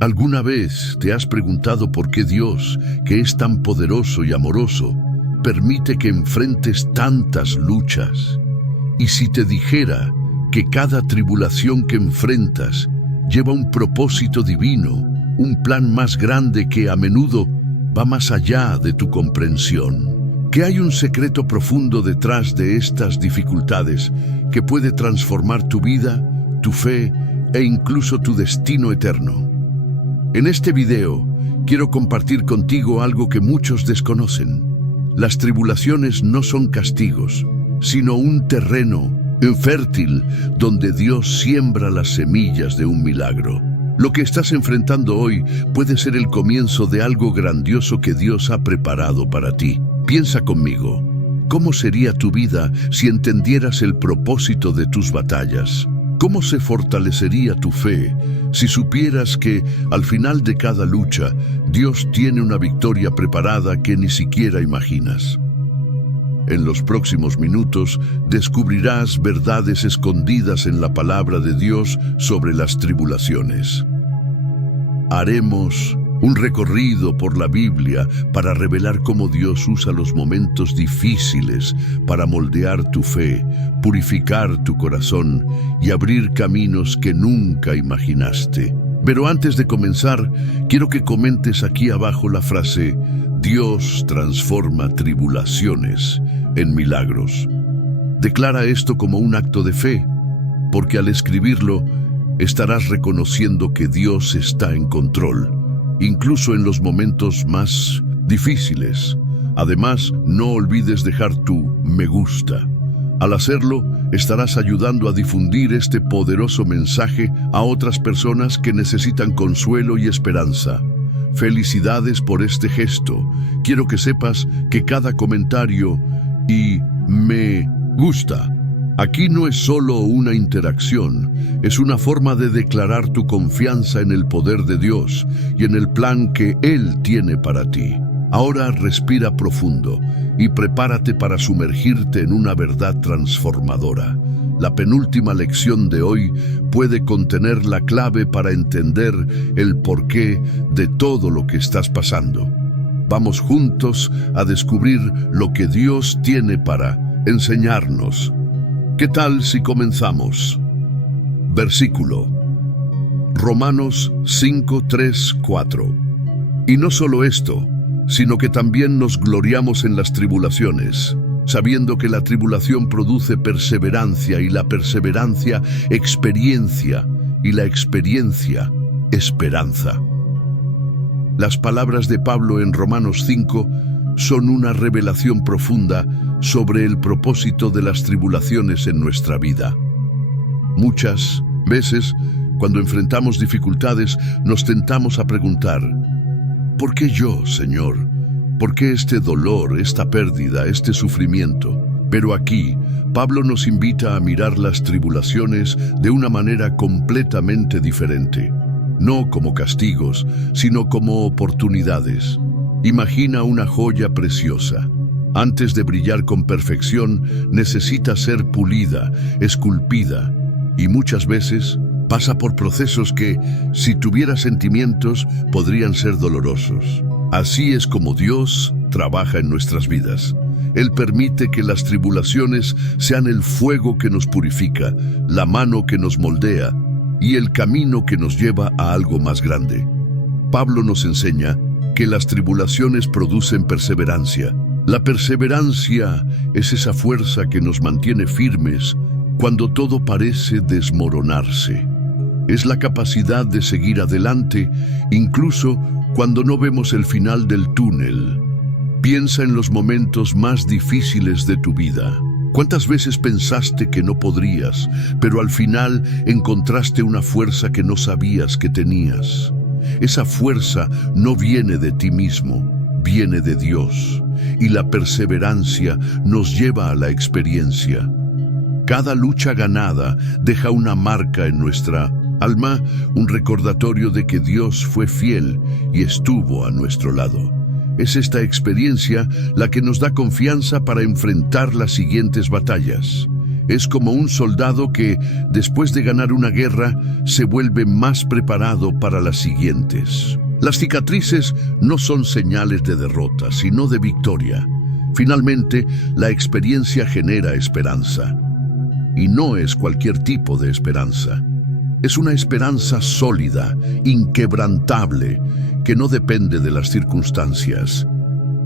¿Alguna vez te has preguntado por qué Dios, que es tan poderoso y amoroso, permite que enfrentes tantas luchas? Y si te dijera que cada tribulación que enfrentas lleva un propósito divino, un plan más grande que a menudo va más allá de tu comprensión, que hay un secreto profundo detrás de estas dificultades que puede transformar tu vida, tu fe e incluso tu destino eterno. En este video quiero compartir contigo algo que muchos desconocen. Las tribulaciones no son castigos, sino un terreno fértil donde Dios siembra las semillas de un milagro. Lo que estás enfrentando hoy puede ser el comienzo de algo grandioso que Dios ha preparado para ti. Piensa conmigo, ¿cómo sería tu vida si entendieras el propósito de tus batallas? ¿Cómo se fortalecería tu fe si supieras que, al final de cada lucha, Dios tiene una victoria preparada que ni siquiera imaginas? En los próximos minutos descubrirás verdades escondidas en la palabra de Dios sobre las tribulaciones. Haremos un recorrido por la Biblia para revelar cómo Dios usa los momentos difíciles para moldear tu fe, purificar tu corazón y abrir caminos que nunca imaginaste. Pero antes de comenzar, quiero que comentes aquí abajo la frase: Dios transforma tribulaciones en milagros. Declara esto como un acto de fe, porque al escribirlo, estarás reconociendo que Dios está en control, incluso en los momentos más difíciles. Además, no olvides dejar tu me gusta. Al hacerlo, estarás ayudando a difundir este poderoso mensaje a otras personas que necesitan consuelo y esperanza. Felicidades por este gesto. Quiero que sepas que cada comentario y me gusta aquí no es solo una interacción, es una forma de declarar tu confianza en el poder de Dios y en el plan que Él tiene para ti. Ahora respira profundo y prepárate para sumergirte en una verdad transformadora. La penúltima lección de hoy puede contener la clave para entender el porqué de todo lo que estás pasando. Vamos juntos a descubrir lo que Dios tiene para enseñarnos. ¿Qué tal si comenzamos? Versículo. Romanos 5, 3, 4. Y no solo esto, sino que también nos gloriamos en las tribulaciones, sabiendo que la tribulación produce perseverancia, y la perseverancia, experiencia, y la experiencia, esperanza. Las palabras de Pablo en Romanos 5 son una revelación profunda sobre el propósito de las tribulaciones en nuestra vida. Muchas veces, cuando enfrentamos dificultades, nos tentamos a preguntar: ¿por qué yo, Señor? ¿Por qué este dolor, esta pérdida, este sufrimiento? Pero aquí, Pablo nos invita a mirar las tribulaciones de una manera completamente diferente. No como castigos, sino como oportunidades. Imagina una joya preciosa. Antes de brillar con perfección, necesita ser pulida, esculpida, y muchas veces pasa por procesos que, si tuviera sentimientos, podrían ser dolorosos. Así es como Dios trabaja en nuestras vidas. Él permite que las tribulaciones sean el fuego que nos purifica, la mano que nos moldea y el camino que nos lleva a algo más grande. Pablo nos enseña que las tribulaciones producen perseverancia. La perseverancia es esa fuerza que nos mantiene firmes cuando todo parece desmoronarse. Es la capacidad de seguir adelante, incluso cuando no vemos el final del túnel. Piensa en los momentos más difíciles de tu vida. ¿Cuántas veces pensaste que no podrías, pero al final encontraste una fuerza que no sabías que tenías? Esa fuerza no viene de ti mismo, viene de Dios, y la perseverancia nos lleva a la experiencia. Cada lucha ganada deja una marca en nuestra alma, un recordatorio de que Dios fue fiel y estuvo a nuestro lado. Es esta experiencia la que nos da confianza para enfrentar las siguientes batallas. Es como un soldado que, después de ganar una guerra, se vuelve más preparado para las siguientes. Las cicatrices no son señales de derrota, sino de victoria. Finalmente, la experiencia genera esperanza. Y no es cualquier tipo de esperanza. Es una esperanza sólida, inquebrantable, que no depende de las circunstancias.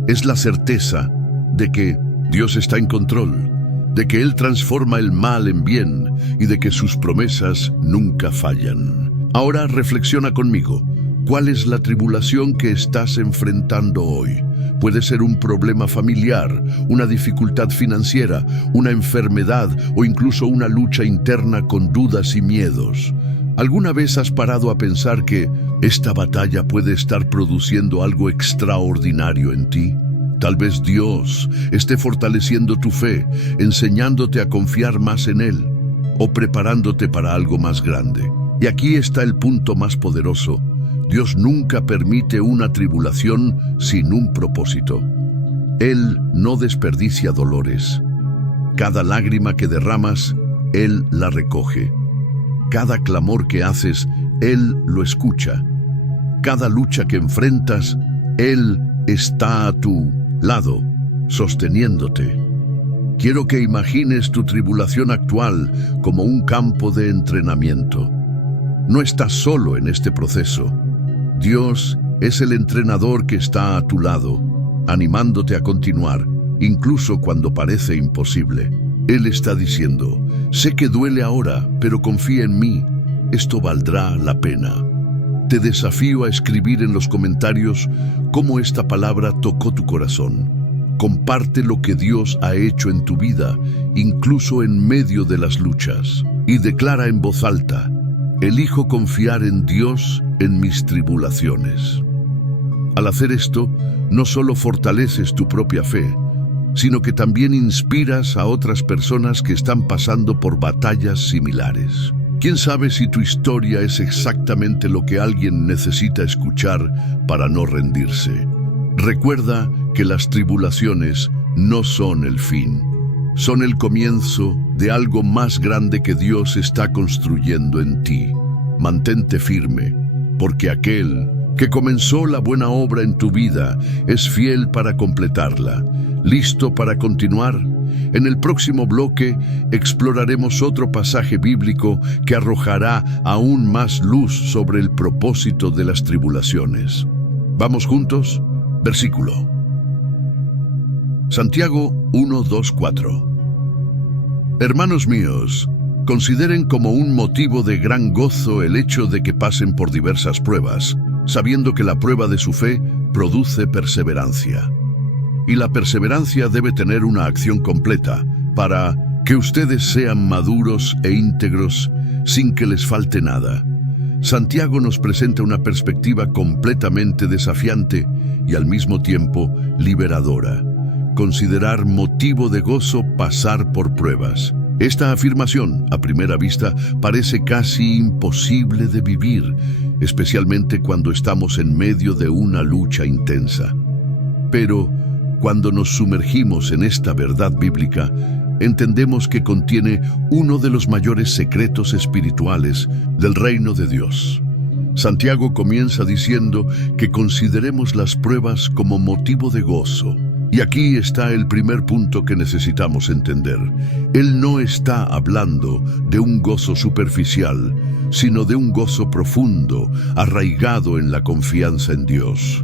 Es la certeza de que Dios está en control, de que Él transforma el mal en bien y de que sus promesas nunca fallan. Ahora reflexiona conmigo. ¿Cuál es la tribulación que estás enfrentando hoy? Puede ser un problema familiar, una dificultad financiera, una enfermedad o incluso una lucha interna con dudas y miedos. ¿Alguna vez has parado a pensar que esta batalla puede estar produciendo algo extraordinario en ti? Tal vez Dios esté fortaleciendo tu fe, enseñándote a confiar más en Él o preparándote para algo más grande. Y aquí está el punto más poderoso. Dios nunca permite una tribulación sin un propósito. Él no desperdicia dolores. Cada lágrima que derramas, Él la recoge. Cada clamor que haces, Él lo escucha. Cada lucha que enfrentas, Él está a tu lado, sosteniéndote. Quiero que imagines tu tribulación actual como un campo de entrenamiento. No estás solo en este proceso. Dios es el entrenador que está a tu lado, animándote a continuar, incluso cuando parece imposible. Él está diciendo, sé que duele ahora, pero confía en mí, esto valdrá la pena. Te desafío a escribir en los comentarios cómo esta palabra tocó tu corazón. Comparte lo que Dios ha hecho en tu vida, incluso en medio de las luchas, y declara en voz alta, elijo confiar en Dios en mis tribulaciones. Al hacer esto, no solo fortaleces tu propia fe, sino que también inspiras a otras personas que están pasando por batallas similares. ¿Quién sabe si tu historia es exactamente lo que alguien necesita escuchar para no rendirse? Recuerda que las tribulaciones no son el fin, son el comienzo de algo más grande que Dios está construyendo en ti. Mantente firme, porque aquel que comenzó la buena obra en tu vida es fiel para completarla. ¿Listo para continuar? En el próximo bloque exploraremos otro pasaje bíblico que arrojará aún más luz sobre el propósito de las tribulaciones. ¿Vamos juntos? Versículo. Santiago 1:2-4. Hermanos míos, consideren como un motivo de gran gozo el hecho de que pasen por diversas pruebas, sabiendo que la prueba de su fe produce perseverancia. Y la perseverancia debe tener una acción completa para que ustedes sean maduros e íntegros sin que les falte nada. Santiago nos presenta una perspectiva completamente desafiante y al mismo tiempo liberadora. Considerar motivo de gozo pasar por pruebas. Esta afirmación, a primera vista, parece casi imposible de vivir, especialmente cuando estamos en medio de una lucha intensa. Pero cuando nos sumergimos en esta verdad bíblica, entendemos que contiene uno de los mayores secretos espirituales del reino de Dios. Santiago comienza diciendo que consideremos las pruebas como motivo de gozo. Y aquí está el primer punto que necesitamos entender. Él no está hablando de un gozo superficial, sino de un gozo profundo, arraigado en la confianza en Dios.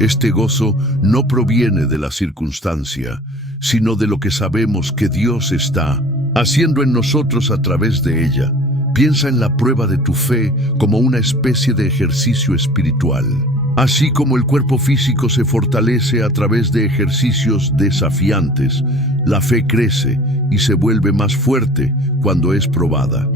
Este gozo no proviene de la circunstancia, sino de lo que sabemos que Dios está haciendo en nosotros a través de ella. Piensa en la prueba de tu fe como una especie de ejercicio espiritual. Así como el cuerpo físico se fortalece a través de ejercicios desafiantes, la fe crece y se vuelve más fuerte cuando es probada.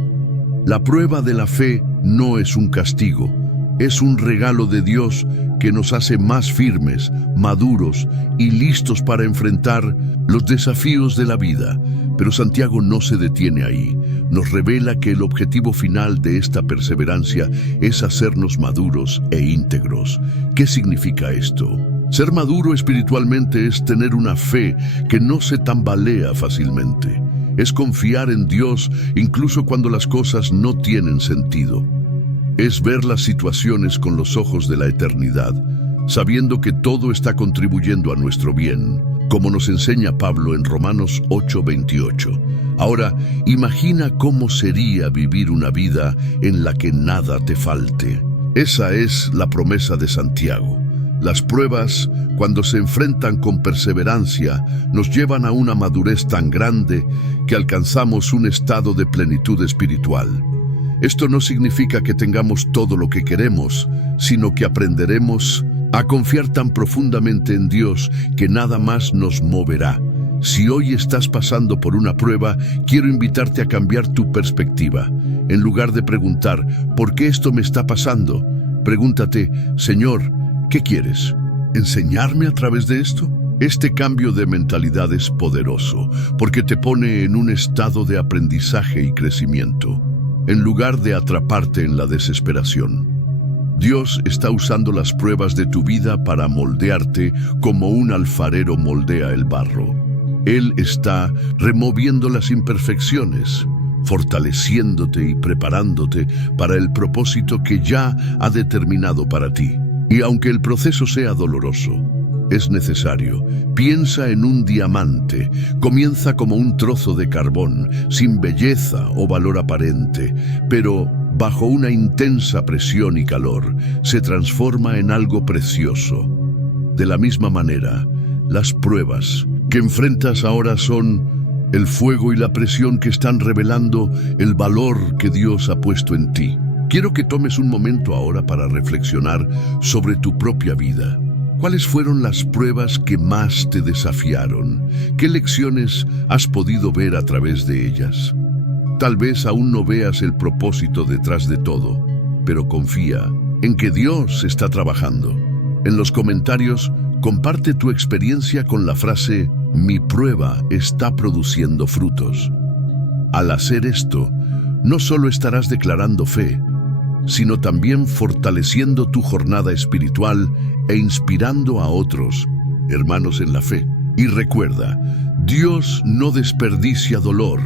La prueba de la fe no es un castigo, es un regalo de Dios que nos hace más firmes, maduros y listos para enfrentar los desafíos de la vida. Pero Santiago no se detiene ahí. Nos revela que el objetivo final de esta perseverancia es hacernos maduros e íntegros. ¿Qué significa esto? Ser maduro espiritualmente es tener una fe que no se tambalea fácilmente. Es confiar en Dios incluso cuando las cosas no tienen sentido. Es ver las situaciones con los ojos de la eternidad, sabiendo que todo está contribuyendo a nuestro bien, como nos enseña Pablo en Romanos 8:28. Ahora, imagina cómo sería vivir una vida en la que nada te falte. Esa es la promesa de Santiago. Las pruebas, cuando se enfrentan con perseverancia, nos llevan a una madurez tan grande que alcanzamos un estado de plenitud espiritual. Esto no significa que tengamos todo lo que queremos, sino que aprenderemos a confiar tan profundamente en Dios que nada más nos moverá. Si hoy estás pasando por una prueba, quiero invitarte a cambiar tu perspectiva. En lugar de preguntar, ¿por qué esto me está pasando?, pregúntate, Señor, ¿qué quieres? ¿Enseñarme a través de esto? Este cambio de mentalidad es poderoso, porque te pone en un estado de aprendizaje y crecimiento, en lugar de atraparte en la desesperación. Dios está usando las pruebas de tu vida para moldearte como un alfarero moldea el barro. Él está removiendo las imperfecciones, fortaleciéndote y preparándote para el propósito que ya ha determinado para ti. Y aunque el proceso sea doloroso, es necesario. Piensa en un diamante. Comienza como un trozo de carbón, sin belleza o valor aparente, pero bajo una intensa presión y calor, se transforma en algo precioso. De la misma manera, las pruebas que enfrentas ahora son el fuego y la presión que están revelando el valor que Dios ha puesto en ti. Quiero que tomes un momento ahora para reflexionar sobre tu propia vida. ¿Cuáles fueron las pruebas que más te desafiaron? ¿Qué lecciones has podido ver a través de ellas? Tal vez aún no veas el propósito detrás de todo, pero confía en que Dios está trabajando. En los comentarios, comparte tu experiencia con la frase, mi prueba está produciendo frutos. Al hacer esto, no solo estarás declarando fe, sino también fortaleciendo tu jornada espiritual e inspirando a otros, hermanos en la fe. Y recuerda, Dios no desperdicia dolor.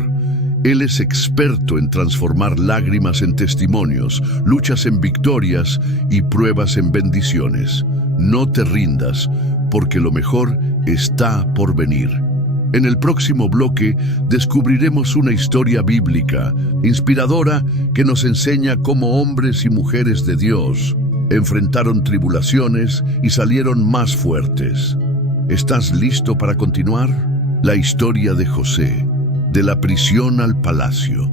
Él es experto en transformar lágrimas en testimonios, luchas en victorias y pruebas en bendiciones. No te rindas, porque lo mejor está por venir. En el próximo bloque descubriremos una historia bíblica inspiradora que nos enseña cómo hombres y mujeres de Dios enfrentaron tribulaciones y salieron más fuertes. ¿Estás listo para continuar? La historia de José, de la prisión al palacio.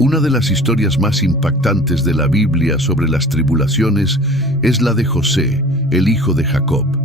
Una de las historias más impactantes de la Biblia sobre las tribulaciones es la de José, el hijo de Jacob.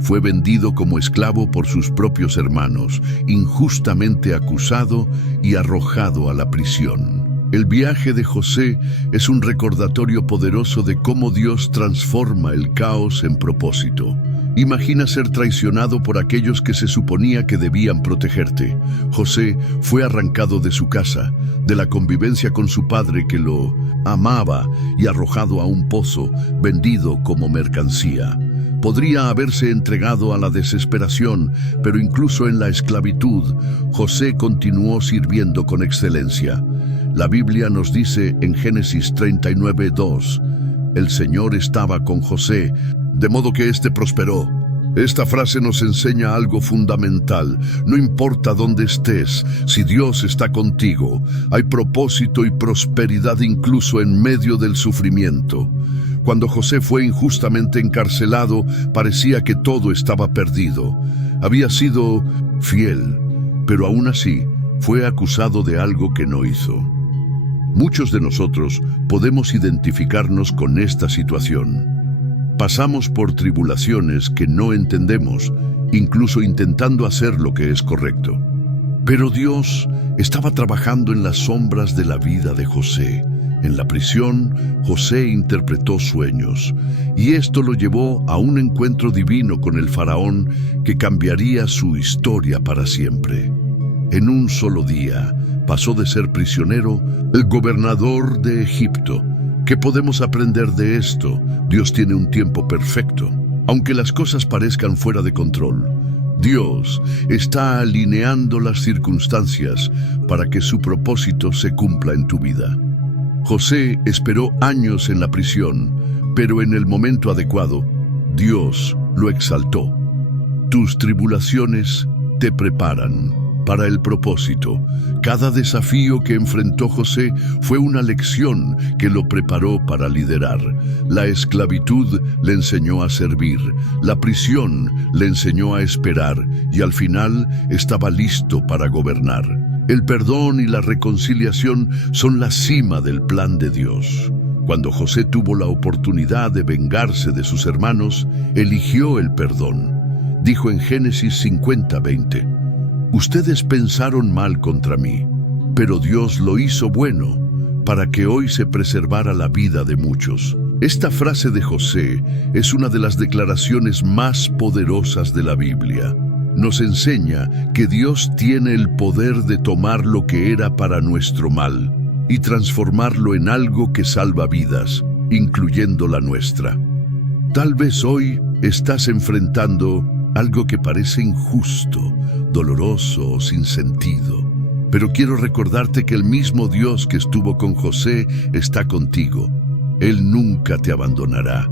Fue vendido como esclavo por sus propios hermanos, injustamente acusado y arrojado a la prisión. El viaje de José es un recordatorio poderoso de cómo Dios transforma el caos en propósito. Imagina ser traicionado por aquellos que se suponía que debían protegerte. José fue arrancado de su casa, de la convivencia con su padre que lo amaba, y arrojado a un pozo, vendido como mercancía. Podría haberse entregado a la desesperación, pero incluso en la esclavitud, José continuó sirviendo con excelencia. La Biblia nos dice en Génesis 39:2, el Señor estaba con José, de modo que éste prosperó. Esta frase nos enseña algo fundamental. No importa dónde estés, si Dios está contigo, hay propósito y prosperidad incluso en medio del sufrimiento. Cuando José fue injustamente encarcelado, parecía que todo estaba perdido. Había sido fiel, pero aún así fue acusado de algo que no hizo. Muchos de nosotros podemos identificarnos con esta situación. Pasamos por tribulaciones que no entendemos, incluso intentando hacer lo que es correcto. Pero Dios estaba trabajando en las sombras de la vida de José. En la prisión, José interpretó sueños, y esto lo llevó a un encuentro divino con el faraón que cambiaría su historia para siempre. En un solo día, pasó de ser prisionero el gobernador de Egipto. ¿Qué podemos aprender de esto? Dios tiene un tiempo perfecto. Aunque las cosas parezcan fuera de control, Dios está alineando las circunstancias para que su propósito se cumpla en tu vida. José esperó años en la prisión, pero en el momento adecuado, Dios lo exaltó. Tus tribulaciones te preparan para el propósito. Cada desafío que enfrentó José fue una lección que lo preparó para liderar. La esclavitud le enseñó a servir, la prisión le enseñó a esperar y al final estaba listo para gobernar. El perdón y la reconciliación son la cima del plan de Dios. Cuando José tuvo la oportunidad de vengarse de sus hermanos, eligió el perdón. Dijo en Génesis 50:20, «Ustedes pensaron mal contra mí, pero Dios lo hizo bueno, para que hoy se preservara la vida de muchos». Esta frase de José es una de las declaraciones más poderosas de la Biblia. Nos enseña que Dios tiene el poder de tomar lo que era para nuestro mal y transformarlo en algo que salva vidas, incluyendo la nuestra. Tal vez hoy estás enfrentando algo que parece injusto, doloroso o sin sentido. Pero quiero recordarte que el mismo Dios que estuvo con José está contigo. Él nunca te abandonará.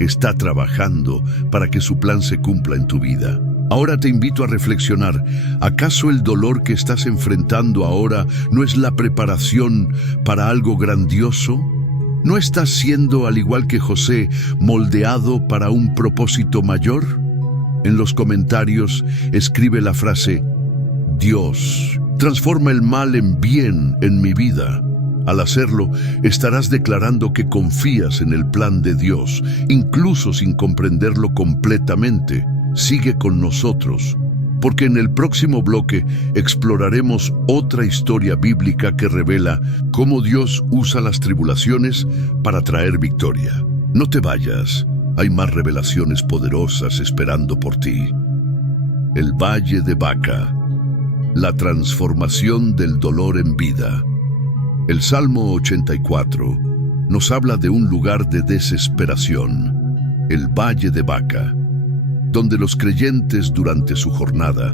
Está trabajando para que su plan se cumpla en tu vida. Ahora te invito a reflexionar. ¿Acaso el dolor que estás enfrentando ahora no es la preparación para algo grandioso? ¿No estás siendo, al igual que José, moldeado para un propósito mayor? En los comentarios escribe la frase: Dios transforma el mal en bien en mi vida. Al hacerlo, estarás declarando que confías en el plan de Dios, incluso sin comprenderlo completamente. Sigue con nosotros, porque en el próximo bloque exploraremos otra historia bíblica que revela cómo Dios usa las tribulaciones para traer victoria. No te vayas, hay más revelaciones poderosas esperando por ti. El Valle de Baca, la transformación del dolor en vida. El Salmo 84 nos habla de un lugar de desesperación, el Valle de Baca, donde los creyentes durante su jornada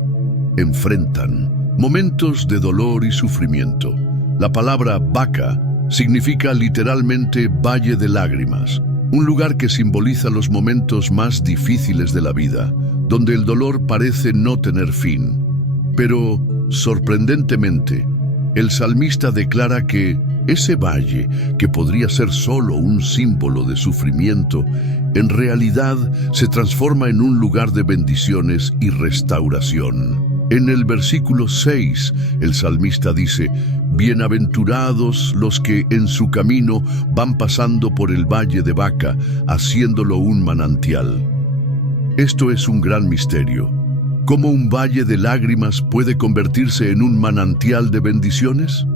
enfrentan momentos de dolor y sufrimiento. La palabra Baca significa literalmente Valle de Lágrimas, un lugar que simboliza los momentos más difíciles de la vida, donde el dolor parece no tener fin. Pero, sorprendentemente, el salmista declara que ese valle, que podría ser solo un símbolo de sufrimiento, en realidad se transforma en un lugar de bendiciones y restauración. En el versículo 6, el salmista dice: «Bienaventurados los que en su camino van pasando por el Valle de Baca, haciéndolo un manantial». Esto es un gran misterio. ¿Cómo un valle de lágrimas puede convertirse en un manantial de bendiciones?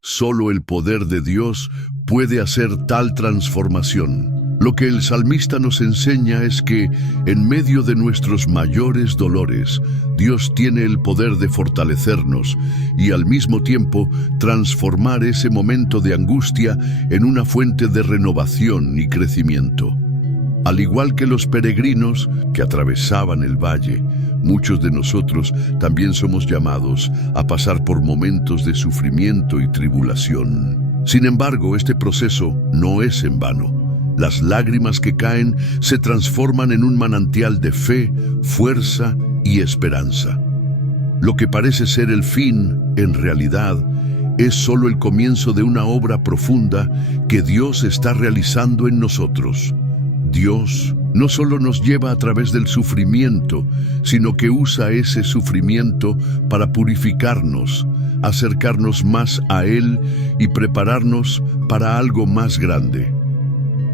Solo el poder de Dios puede hacer tal transformación. Lo que el salmista nos enseña es que, en medio de nuestros mayores dolores, Dios tiene el poder de fortalecernos y al mismo tiempo transformar ese momento de angustia en una fuente de renovación y crecimiento. Al igual que los peregrinos que atravesaban el valle, muchos de nosotros también somos llamados a pasar por momentos de sufrimiento y tribulación. Sin embargo, este proceso no es en vano. Las lágrimas que caen se transforman en un manantial de fe, fuerza y esperanza. Lo que parece ser el fin, en realidad, es solo el comienzo de una obra profunda que Dios está realizando en nosotros. Dios no solo nos lleva a través del sufrimiento, sino que usa ese sufrimiento para purificarnos, acercarnos más a Él y prepararnos para algo más grande.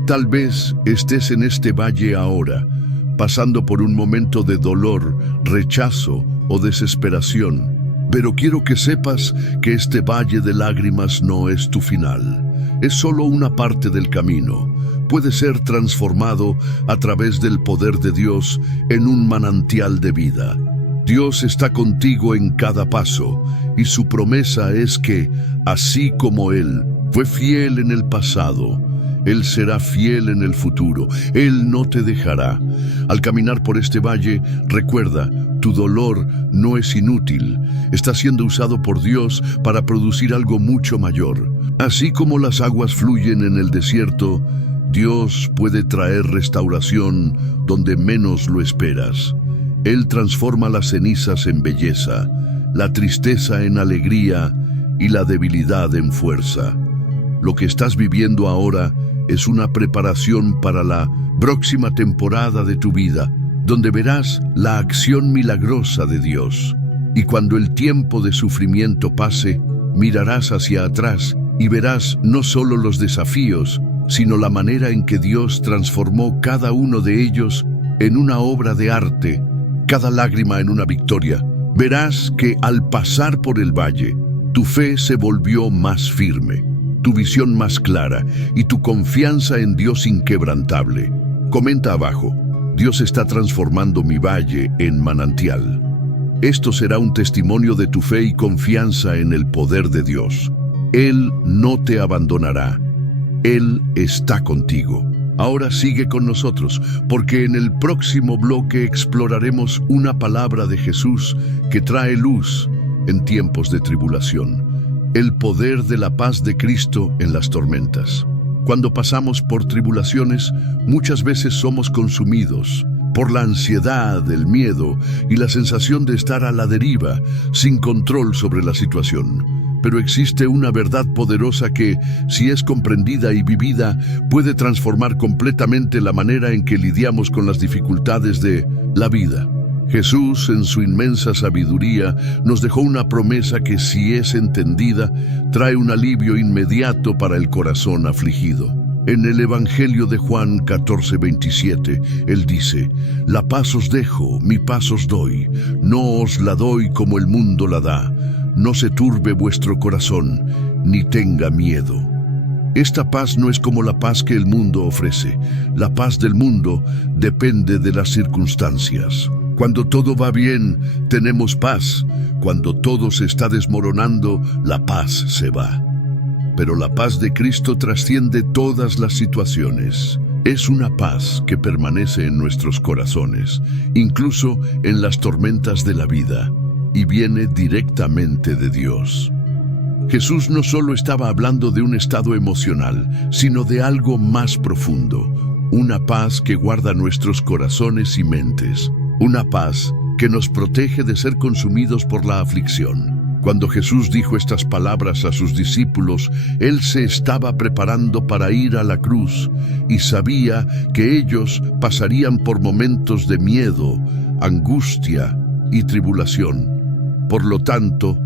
Tal vez estés en este valle ahora, pasando por un momento de dolor, rechazo o desesperación, pero quiero que sepas que este valle de lágrimas no es tu final. Es solo una parte del camino. Puede ser transformado a través del poder de Dios en un manantial de vida. Dios está contigo en cada paso y su promesa es que, así como Él fue fiel en el pasado, Él será fiel en el futuro. Él no te dejará. Al caminar por este valle, recuerda, tu dolor no es inútil. Está siendo usado por Dios para producir algo mucho mayor. Así como las aguas fluyen en el desierto, Dios puede traer restauración donde menos lo esperas. Él transforma las cenizas en belleza, la tristeza en alegría y la debilidad en fuerza. Lo que estás viviendo ahora es una preparación para la próxima temporada de tu vida, donde verás la acción milagrosa de Dios. Y cuando el tiempo de sufrimiento pase, mirarás hacia atrás y verás no solo los desafíos, sino la manera en que Dios transformó cada uno de ellos en una obra de arte, cada lágrima en una victoria. Verás que al pasar por el valle, tu fe se volvió más firme, tu visión más clara y tu confianza en Dios inquebrantable. Comenta abajo: Dios está transformando mi valle en manantial. Esto será un testimonio de tu fe y confianza en el poder de Dios. Él no te abandonará. Él está contigo. Ahora sigue con nosotros, porque en el próximo bloque exploraremos una palabra de Jesús que trae luz en tiempos de tribulación. El poder de la paz de Cristo en las tormentas. Cuando pasamos por tribulaciones, muchas veces somos consumidos por la ansiedad, el miedo y la sensación de estar a la deriva, sin control sobre la situación. Pero existe una verdad poderosa que, si es comprendida y vivida, puede transformar completamente la manera en que lidiamos con las dificultades de la vida. Jesús, en su inmensa sabiduría, nos dejó una promesa que, si es entendida, trae un alivio inmediato para el corazón afligido. En el Evangelio de Juan 14:27, Él dice: «La paz os dejo, mi paz os doy. No os la doy como el mundo la da. No se turbe vuestro corazón, ni tenga miedo». Esta paz no es como la paz que el mundo ofrece. La paz del mundo depende de las circunstancias. Cuando todo va bien, tenemos paz. Cuando todo se está desmoronando, la paz se va. Pero la paz de Cristo trasciende todas las situaciones. Es una paz que permanece en nuestros corazones, incluso en las tormentas de la vida, y viene directamente de Dios. Jesús no solo estaba hablando de un estado emocional, sino de algo más profundo, una paz que guarda nuestros corazones y mentes, una paz que nos protege de ser consumidos por la aflicción. Cuando Jesús dijo estas palabras a sus discípulos, Él se estaba preparando para ir a la cruz y sabía que ellos pasarían por momentos de miedo, angustia y tribulación. Por lo tanto,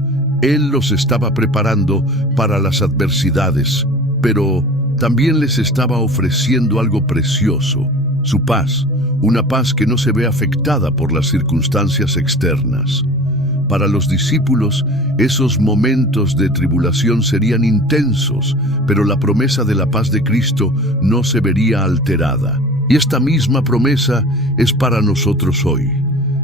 Él los estaba preparando para las adversidades, pero también les estaba ofreciendo algo precioso, su paz, una paz que no se ve afectada por las circunstancias externas. Para los discípulos, esos momentos de tribulación serían intensos, pero la promesa de la paz de Cristo no se vería alterada. Y esta misma promesa es para nosotros hoy.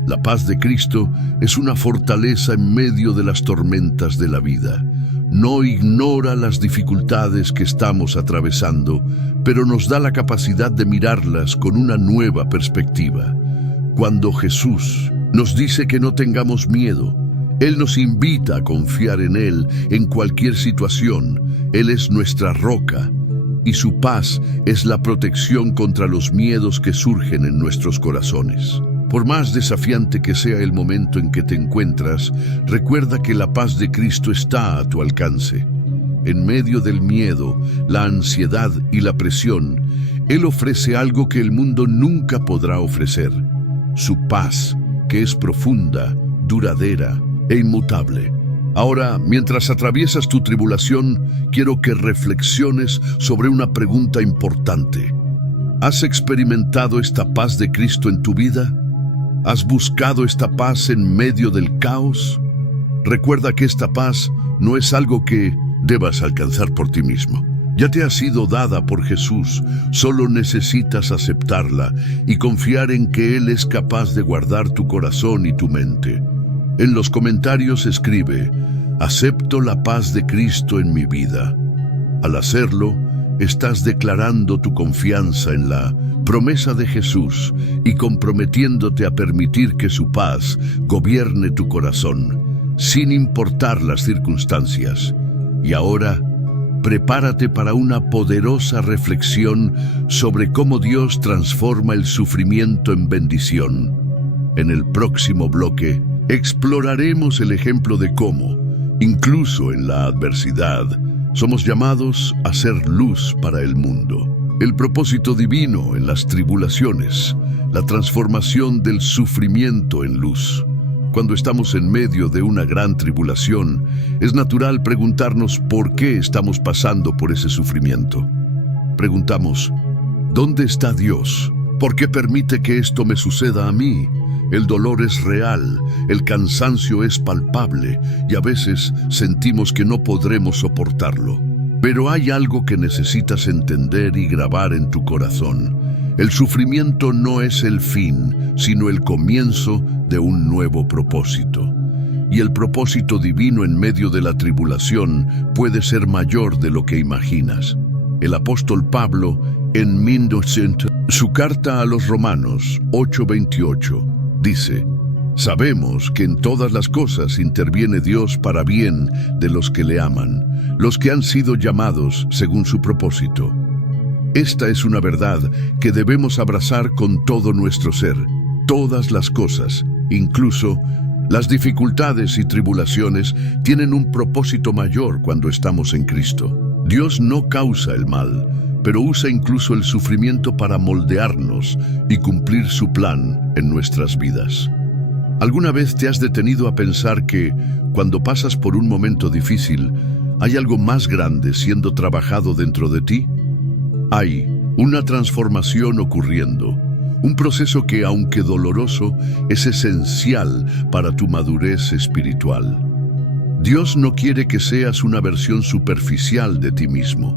La paz de Cristo es una fortaleza en medio de las tormentas de la vida. No ignora las dificultades que estamos atravesando, pero nos da la capacidad de mirarlas con una nueva perspectiva. Cuando Jesús nos dice que no tengamos miedo, Él nos invita a confiar en Él en cualquier situación. Él es nuestra roca, y su paz es la protección contra los miedos que surgen en nuestros corazones. Por más desafiante que sea el momento en que te encuentras, recuerda que la paz de Cristo está a tu alcance. En medio del miedo, la ansiedad y la presión, Él ofrece algo que el mundo nunca podrá ofrecer: su paz, que es profunda, duradera e inmutable. Ahora, mientras atraviesas tu tribulación, quiero que reflexiones sobre una pregunta importante. ¿Has experimentado esta paz de Cristo en tu vida? ¿Has buscado esta paz en medio del caos? Recuerda que esta paz no es algo que debas alcanzar por ti mismo. Ya te ha sido dada por Jesús, solo necesitas aceptarla y confiar en que Él es capaz de guardar tu corazón y tu mente. En los comentarios escribe: «Acepto la paz de Cristo en mi vida». Al hacerlo, estás declarando tu confianza en la promesa de Jesús y comprometiéndote a permitir que su paz gobierne tu corazón, sin importar las circunstancias. Y ahora, prepárate para una poderosa reflexión sobre cómo Dios transforma el sufrimiento en bendición. En el próximo bloque, exploraremos el ejemplo de cómo, incluso en la adversidad, somos llamados a ser luz para el mundo. El propósito divino en las tribulaciones, la transformación del sufrimiento en luz. Cuando estamos en medio de una gran tribulación, es natural preguntarnos por qué estamos pasando por ese sufrimiento. Preguntamos, ¿dónde está Dios? ¿Por qué permite que esto me suceda a mí? El dolor es real, el cansancio es palpable y a veces sentimos que no podremos soportarlo. Pero hay algo que necesitas entender y grabar en tu corazón. El sufrimiento no es el fin, sino el comienzo de un nuevo propósito. Y el propósito divino en medio de la tribulación puede ser mayor de lo que imaginas. El apóstol Pablo, en su carta a los Romanos 8:28, dice: sabemos que en todas las cosas interviene Dios para bien de los que le aman, los que han sido llamados según su propósito. Esta es una verdad que debemos abrazar con todo nuestro ser. Todas las cosas, incluso las dificultades y tribulaciones, tienen un propósito mayor cuando estamos en Cristo. Dios no causa el mal, pero usa incluso el sufrimiento para moldearnos y cumplir su plan en nuestras vidas. ¿Alguna vez te has detenido a pensar que, cuando pasas por un momento difícil, hay algo más grande siendo trabajado dentro de ti? Hay una transformación ocurriendo, un proceso que, aunque doloroso, es esencial para tu madurez espiritual. Dios no quiere que seas una versión superficial de ti mismo.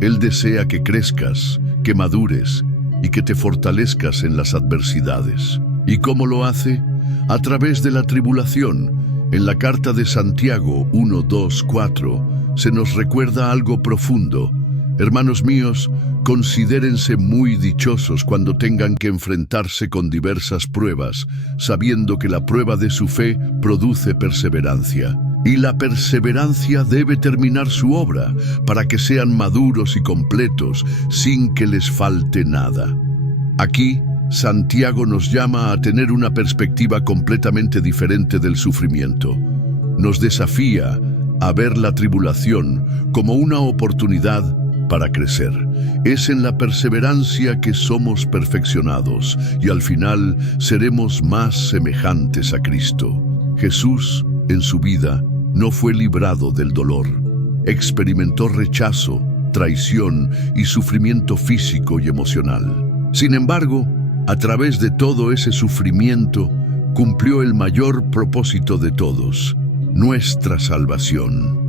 Él desea que crezcas, que madures y que te fortalezcas en las adversidades. ¿Y cómo lo hace? A través de la tribulación. En la carta de Santiago 1:2-4 se nos recuerda algo profundo. Hermanos míos, considérense muy dichosos cuando tengan que enfrentarse con diversas pruebas, sabiendo que la prueba de su fe produce perseverancia. Y la perseverancia debe terminar su obra, para que sean maduros y completos, sin que les falte nada. Aquí, Santiago nos llama a tener una perspectiva completamente diferente del sufrimiento. Nos desafía a ver la tribulación como una oportunidad para crecer. Es en la perseverancia que somos perfeccionados y al final seremos más semejantes a Cristo. Jesús, en su vida, no fue librado del dolor. Experimentó rechazo, traición y sufrimiento físico y emocional. Sin embargo, a través de todo ese sufrimiento, cumplió el mayor propósito de todos, nuestra salvación.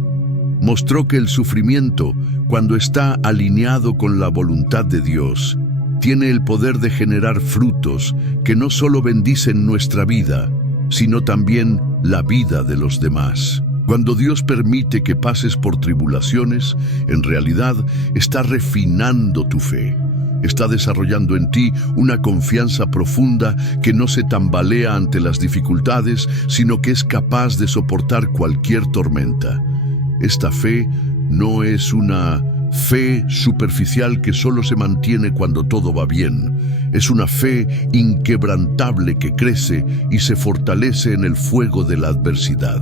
Mostró que el sufrimiento, cuando está alineado con la voluntad de Dios, tiene el poder de generar frutos que no solo bendicen nuestra vida, sino también la vida de los demás. Cuando Dios permite que pases por tribulaciones, en realidad está refinando tu fe. Está desarrollando en ti una confianza profunda que no se tambalea ante las dificultades, sino que es capaz de soportar cualquier tormenta. Esta fe no es una fe superficial que solo se mantiene cuando todo va bien. Es una fe inquebrantable que crece y se fortalece en el fuego de la adversidad.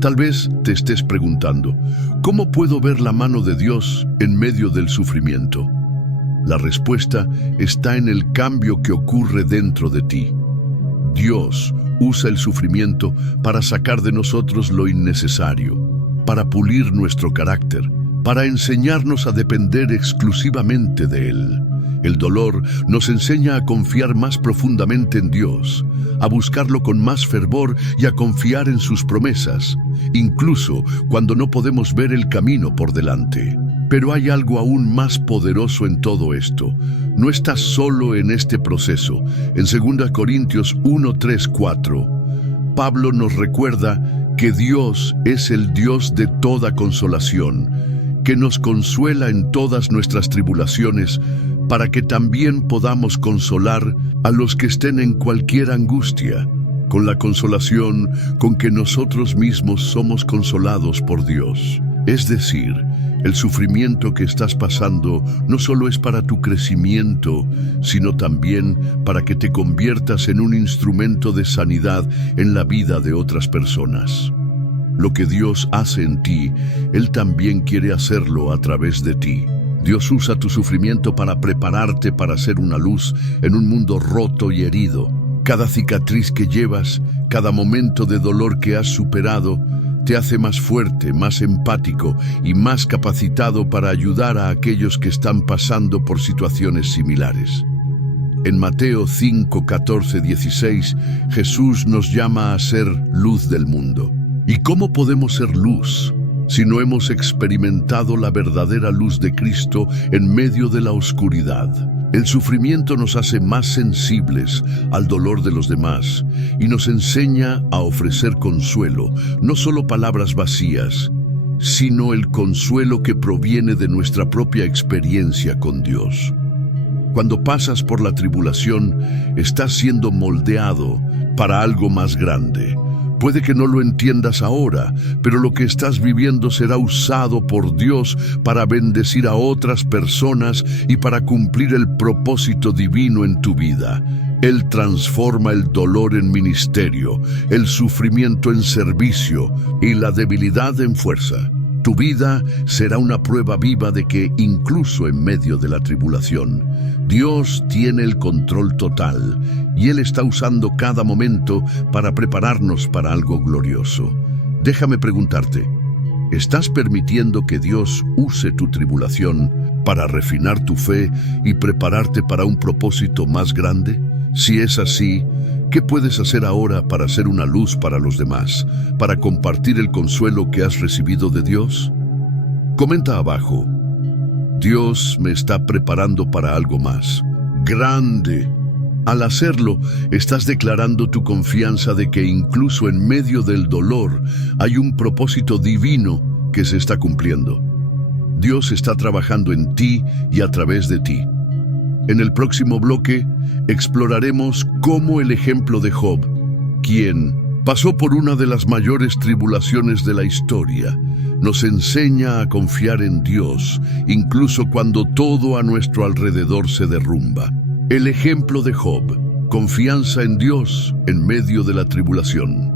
Tal vez te estés preguntando, ¿cómo puedo ver la mano de Dios en medio del sufrimiento? La respuesta está en el cambio que ocurre dentro de ti. Dios usa el sufrimiento para sacar de nosotros lo innecesario, para pulir nuestro carácter, para enseñarnos a depender exclusivamente de Él. El dolor nos enseña a confiar más profundamente en Dios, a buscarlo con más fervor y a confiar en sus promesas, incluso cuando no podemos ver el camino por delante. Pero hay algo aún más poderoso en todo esto. No estás solo en este proceso. En 2 Corintios 1:3-4, Pablo nos recuerda que Dios es el Dios de toda consolación, que nos consuela en todas nuestras tribulaciones, para que también podamos consolar a los que estén en cualquier angustia, con la consolación con que nosotros mismos somos consolados por Dios. Es decir, el sufrimiento que estás pasando no solo es para tu crecimiento, sino también para que te conviertas en un instrumento de sanidad en la vida de otras personas. Lo que Dios hace en ti, Él también quiere hacerlo a través de ti. Dios usa tu sufrimiento para prepararte para ser una luz en un mundo roto y herido. Cada cicatriz que llevas, cada momento de dolor que has superado, te hace más fuerte, más empático y más capacitado para ayudar a aquellos que están pasando por situaciones similares. En Mateo 5, 14, 16, Jesús nos llama a ser luz del mundo. ¿Y cómo podemos ser luz si no hemos experimentado la verdadera luz de Cristo en medio de la oscuridad? El sufrimiento nos hace más sensibles al dolor de los demás y nos enseña a ofrecer consuelo, no solo palabras vacías, sino el consuelo que proviene de nuestra propia experiencia con Dios. Cuando pasas por la tribulación, estás siendo moldeado para algo más grande. Puede que no lo entiendas ahora, pero lo que estás viviendo será usado por Dios para bendecir a otras personas y para cumplir el propósito divino en tu vida. Él transforma el dolor en ministerio, el sufrimiento en servicio y la debilidad en fuerza. Tu vida será una prueba viva de que, incluso en medio de la tribulación, Dios tiene el control total y Él está usando cada momento para prepararnos para algo glorioso. Déjame preguntarte, ¿estás permitiendo que Dios use tu tribulación para refinar tu fe y prepararte para un propósito más grande? Si es así, ¿qué puedes hacer ahora para ser una luz para los demás, para compartir el consuelo que has recibido de Dios? Comenta abajo: Dios me está preparando para algo más grande. Al hacerlo, estás declarando tu confianza de que incluso en medio del dolor hay un propósito divino que se está cumpliendo. Dios está trabajando en ti y a través de ti. En el próximo bloque, exploraremos cómo el ejemplo de Job, quien pasó por una de las mayores tribulaciones de la historia, nos enseña a confiar en Dios, incluso cuando todo a nuestro alrededor se derrumba. El ejemplo de Job, confianza en Dios en medio de la tribulación.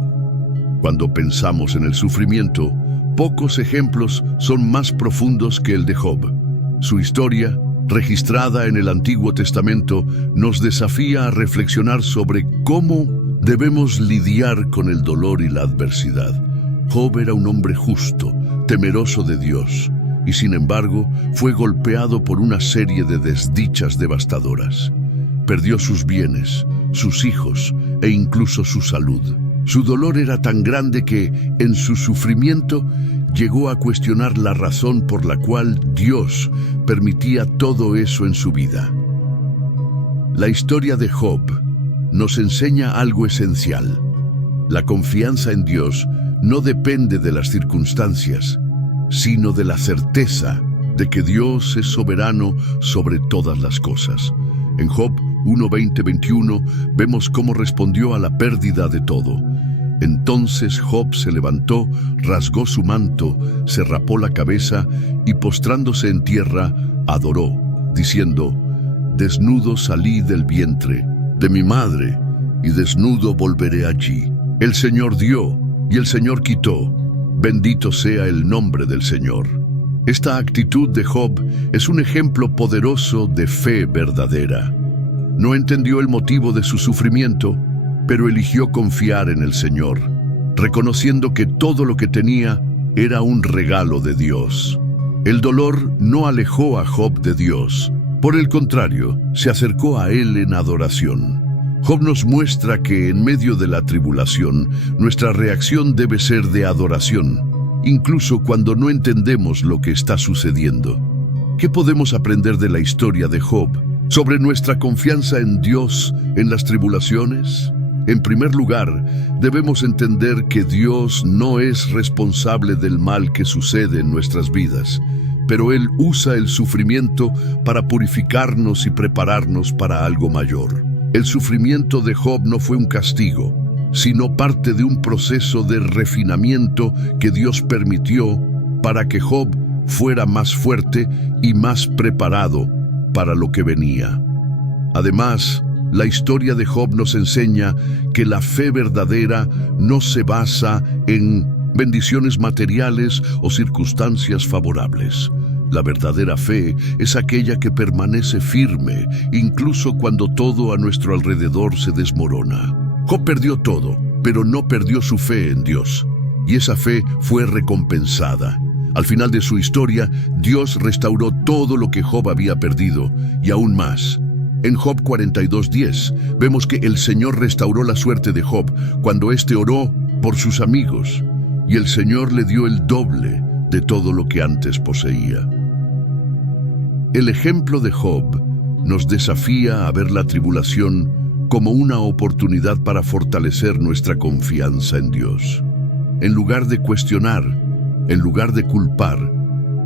Cuando pensamos en el sufrimiento, pocos ejemplos son más profundos que el de Job. Su historia, registrada en el Antiguo Testamento, nos desafía a reflexionar sobre cómo debemos lidiar con el dolor y la adversidad. Job era un hombre justo, temeroso de Dios, y sin embargo fue golpeado por una serie de desdichas devastadoras. Perdió sus bienes, sus hijos e incluso su salud. Su dolor era tan grande que, en su sufrimiento, llegó a cuestionar la razón por la cual Dios permitía todo eso en su vida. La historia de Job nos enseña algo esencial. La confianza en Dios no depende de las circunstancias, sino de la certeza de que Dios es soberano sobre todas las cosas. En Job 1:20-21 vemos cómo respondió a la pérdida de todo. Entonces Job se levantó, rasgó su manto, se rapó la cabeza y postrándose en tierra, adoró, diciendo: Desnudo salí del vientre de mi madre, y desnudo volveré allí. El Señor dio, y el Señor quitó. Bendito sea el nombre del Señor. Esta actitud de Job es un ejemplo poderoso de fe verdadera. No entendió el motivo de su sufrimiento, pero eligió confiar en el Señor, reconociendo que todo lo que tenía era un regalo de Dios. El dolor no alejó a Job de Dios. Por el contrario, se acercó a él en adoración. Job nos muestra que en medio de la tribulación, nuestra reacción debe ser de adoración, incluso cuando no entendemos lo que está sucediendo. ¿Qué podemos aprender de la historia de Job sobre nuestra confianza en Dios en las tribulaciones? En primer lugar, debemos entender que Dios no es responsable del mal que sucede en nuestras vidas, pero Él usa el sufrimiento para purificarnos y prepararnos para algo mayor. El sufrimiento de Job no fue un castigo, sino parte de un proceso de refinamiento que Dios permitió para que Job fuera más fuerte y más preparado para lo que venía. Además, la historia de Job nos enseña que la fe verdadera no se basa en bendiciones materiales o circunstancias favorables. La verdadera fe es aquella que permanece firme, incluso cuando todo a nuestro alrededor se desmorona. Job perdió todo, pero no perdió su fe en Dios, y esa fe fue recompensada. Al final de su historia, Dios restauró todo lo que Job había perdido, y aún más. En Job 42:10 vemos que el Señor restauró la suerte de Job cuando éste oró por sus amigos, y el Señor le dio el doble de todo lo que antes poseía. El ejemplo de Job nos desafía a ver la tribulación como una oportunidad para fortalecer nuestra confianza en Dios. En lugar de cuestionar, en lugar de culpar,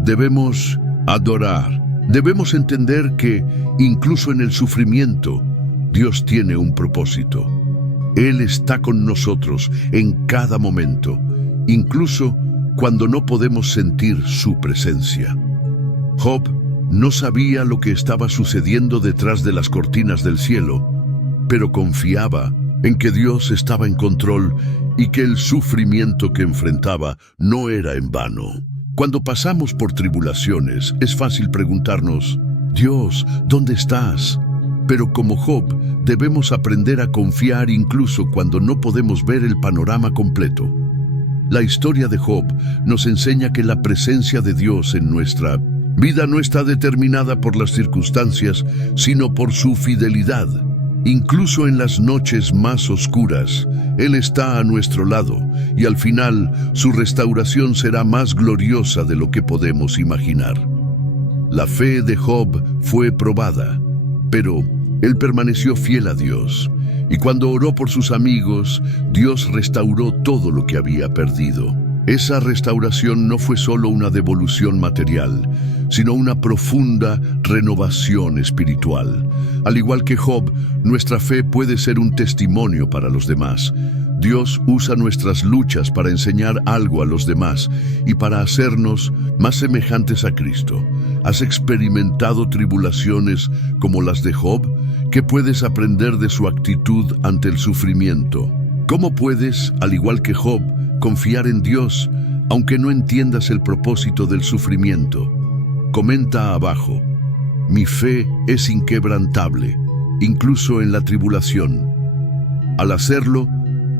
debemos adorar. Debemos entender que, incluso en el sufrimiento, Dios tiene un propósito. Él está con nosotros en cada momento, incluso cuando no podemos sentir su presencia. Job no sabía lo que estaba sucediendo detrás de las cortinas del cielo, pero confiaba en que Dios estaba en control y que el sufrimiento que enfrentaba no era en vano. Cuando pasamos por tribulaciones, es fácil preguntarnos, Dios, ¿dónde estás? Pero como Job, debemos aprender a confiar incluso cuando no podemos ver el panorama completo. La historia de Job nos enseña que la presencia de Dios en nuestra vida no está determinada por las circunstancias, sino por su fidelidad. Incluso en las noches más oscuras, Él está a nuestro lado, y al final su restauración será más gloriosa de lo que podemos imaginar. La fe de Job fue probada, pero él permaneció fiel a Dios, y cuando oró por sus amigos, Dios restauró todo lo que había perdido. Esa restauración no fue solo una devolución material, sino una profunda renovación espiritual. Al igual que Job, nuestra fe puede ser un testimonio para los demás. Dios usa nuestras luchas para enseñar algo a los demás y para hacernos más semejantes a Cristo. ¿Has experimentado tribulaciones como las de Job? ¿Qué puedes aprender de su actitud ante el sufrimiento? ¿Cómo puedes, al igual que Job, confiar en Dios, aunque no entiendas el propósito del sufrimiento? Comenta abajo. Mi fe es inquebrantable, incluso en la tribulación. Al hacerlo,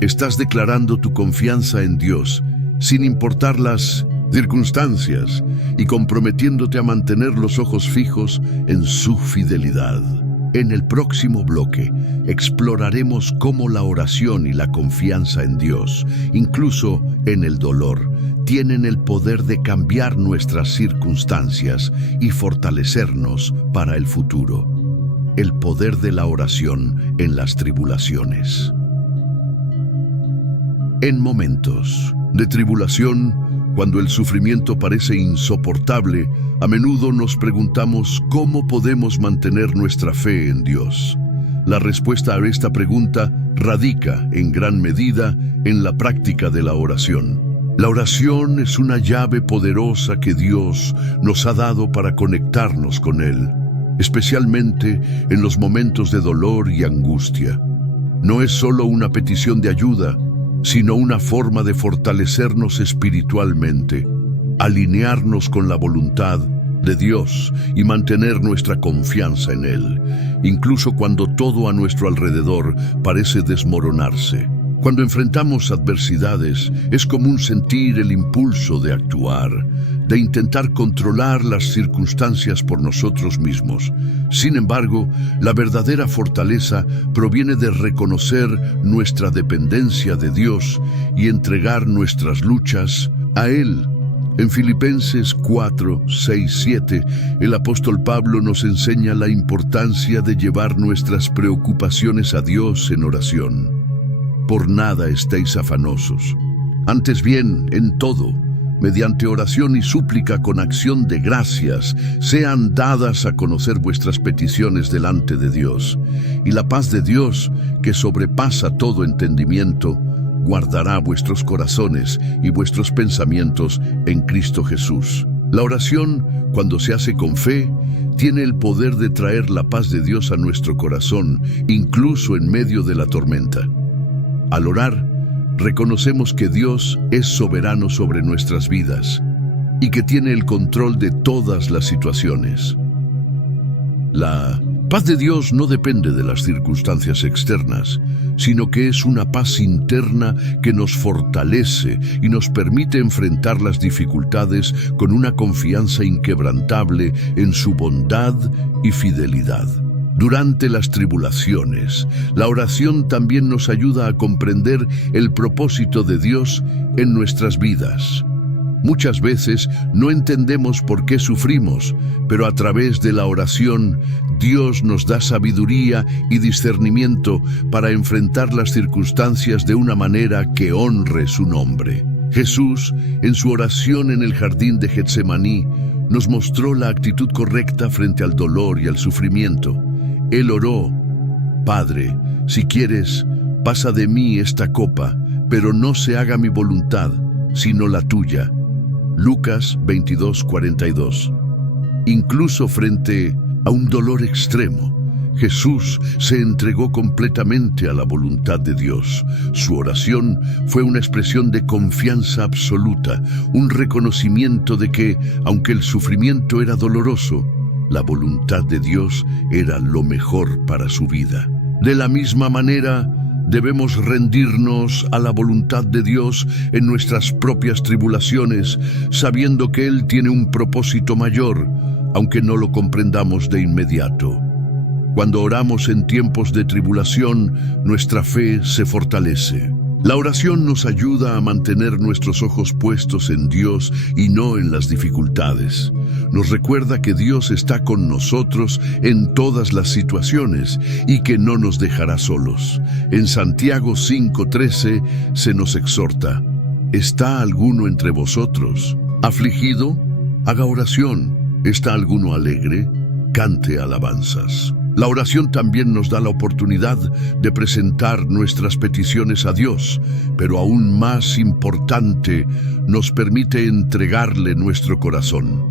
estás declarando tu confianza en Dios, sin importar las circunstancias, y comprometiéndote a mantener los ojos fijos en su fidelidad. En el próximo bloque, exploraremos cómo la oración y la confianza en Dios, incluso en el dolor, tienen el poder de cambiar nuestras circunstancias y fortalecernos para el futuro. El poder de la oración en las tribulaciones. En momentos de tribulación, cuando el sufrimiento parece insoportable, a menudo nos preguntamos cómo podemos mantener nuestra fe en Dios. La respuesta a esta pregunta radica en gran medida en la práctica de la oración. La oración es una llave poderosa que Dios nos ha dado para conectarnos con Él, especialmente en los momentos de dolor y angustia. No es solo una petición de ayuda, sino una forma de fortalecernos espiritualmente, alinearnos con la voluntad de Dios y mantener nuestra confianza en Él, incluso cuando todo a nuestro alrededor parece desmoronarse. Cuando enfrentamos adversidades, es común sentir el impulso de actuar, de intentar controlar las circunstancias por nosotros mismos. Sin embargo, la verdadera fortaleza proviene de reconocer nuestra dependencia de Dios y entregar nuestras luchas a Él. En Filipenses 4, 6, 7, el apóstol Pablo nos enseña la importancia de llevar nuestras preocupaciones a Dios en oración. Por nada estéis afanosos. Antes bien, en todo, mediante oración y súplica con acción de gracias, sean dadas a conocer vuestras peticiones delante de Dios. Y la paz de Dios, que sobrepasa todo entendimiento, guardará vuestros corazones y vuestros pensamientos en Cristo Jesús. La oración, cuando se hace con fe, tiene el poder de traer la paz de Dios a nuestro corazón, incluso en medio de la tormenta. Al orar, reconocemos que Dios es soberano sobre nuestras vidas y que tiene el control de todas las situaciones. La paz de Dios no depende de las circunstancias externas, sino que es una paz interna que nos fortalece y nos permite enfrentar las dificultades con una confianza inquebrantable en su bondad y fidelidad. Durante las tribulaciones, la oración también nos ayuda a comprender el propósito de Dios en nuestras vidas. Muchas veces no entendemos por qué sufrimos, pero a través de la oración, Dios nos da sabiduría y discernimiento para enfrentar las circunstancias de una manera que honre su nombre. Jesús, en su oración en el jardín de Getsemaní, nos mostró la actitud correcta frente al dolor y al sufrimiento. Él oró: Padre, si quieres, pasa de mí esta copa, pero no se haga mi voluntad, sino la tuya. Lucas 22:42. Incluso frente a un dolor extremo, Jesús se entregó completamente a la voluntad de Dios. Su oración fue una expresión de confianza absoluta, un reconocimiento de que, aunque el sufrimiento era doloroso, la voluntad de Dios era lo mejor para su vida. De la misma manera, debemos rendirnos a la voluntad de Dios en nuestras propias tribulaciones, sabiendo que Él tiene un propósito mayor, aunque no lo comprendamos de inmediato. Cuando oramos en tiempos de tribulación, nuestra fe se fortalece. La oración nos ayuda a mantener nuestros ojos puestos en Dios y no en las dificultades. Nos recuerda que Dios está con nosotros en todas las situaciones y que no nos dejará solos. En Santiago 5:13 se nos exhorta: ¿está alguno entre vosotros afligido? Haga oración. ¿Está alguno alegre? Cante alabanzas. La oración también nos da la oportunidad de presentar nuestras peticiones a Dios, pero aún más importante, nos permite entregarle nuestro corazón.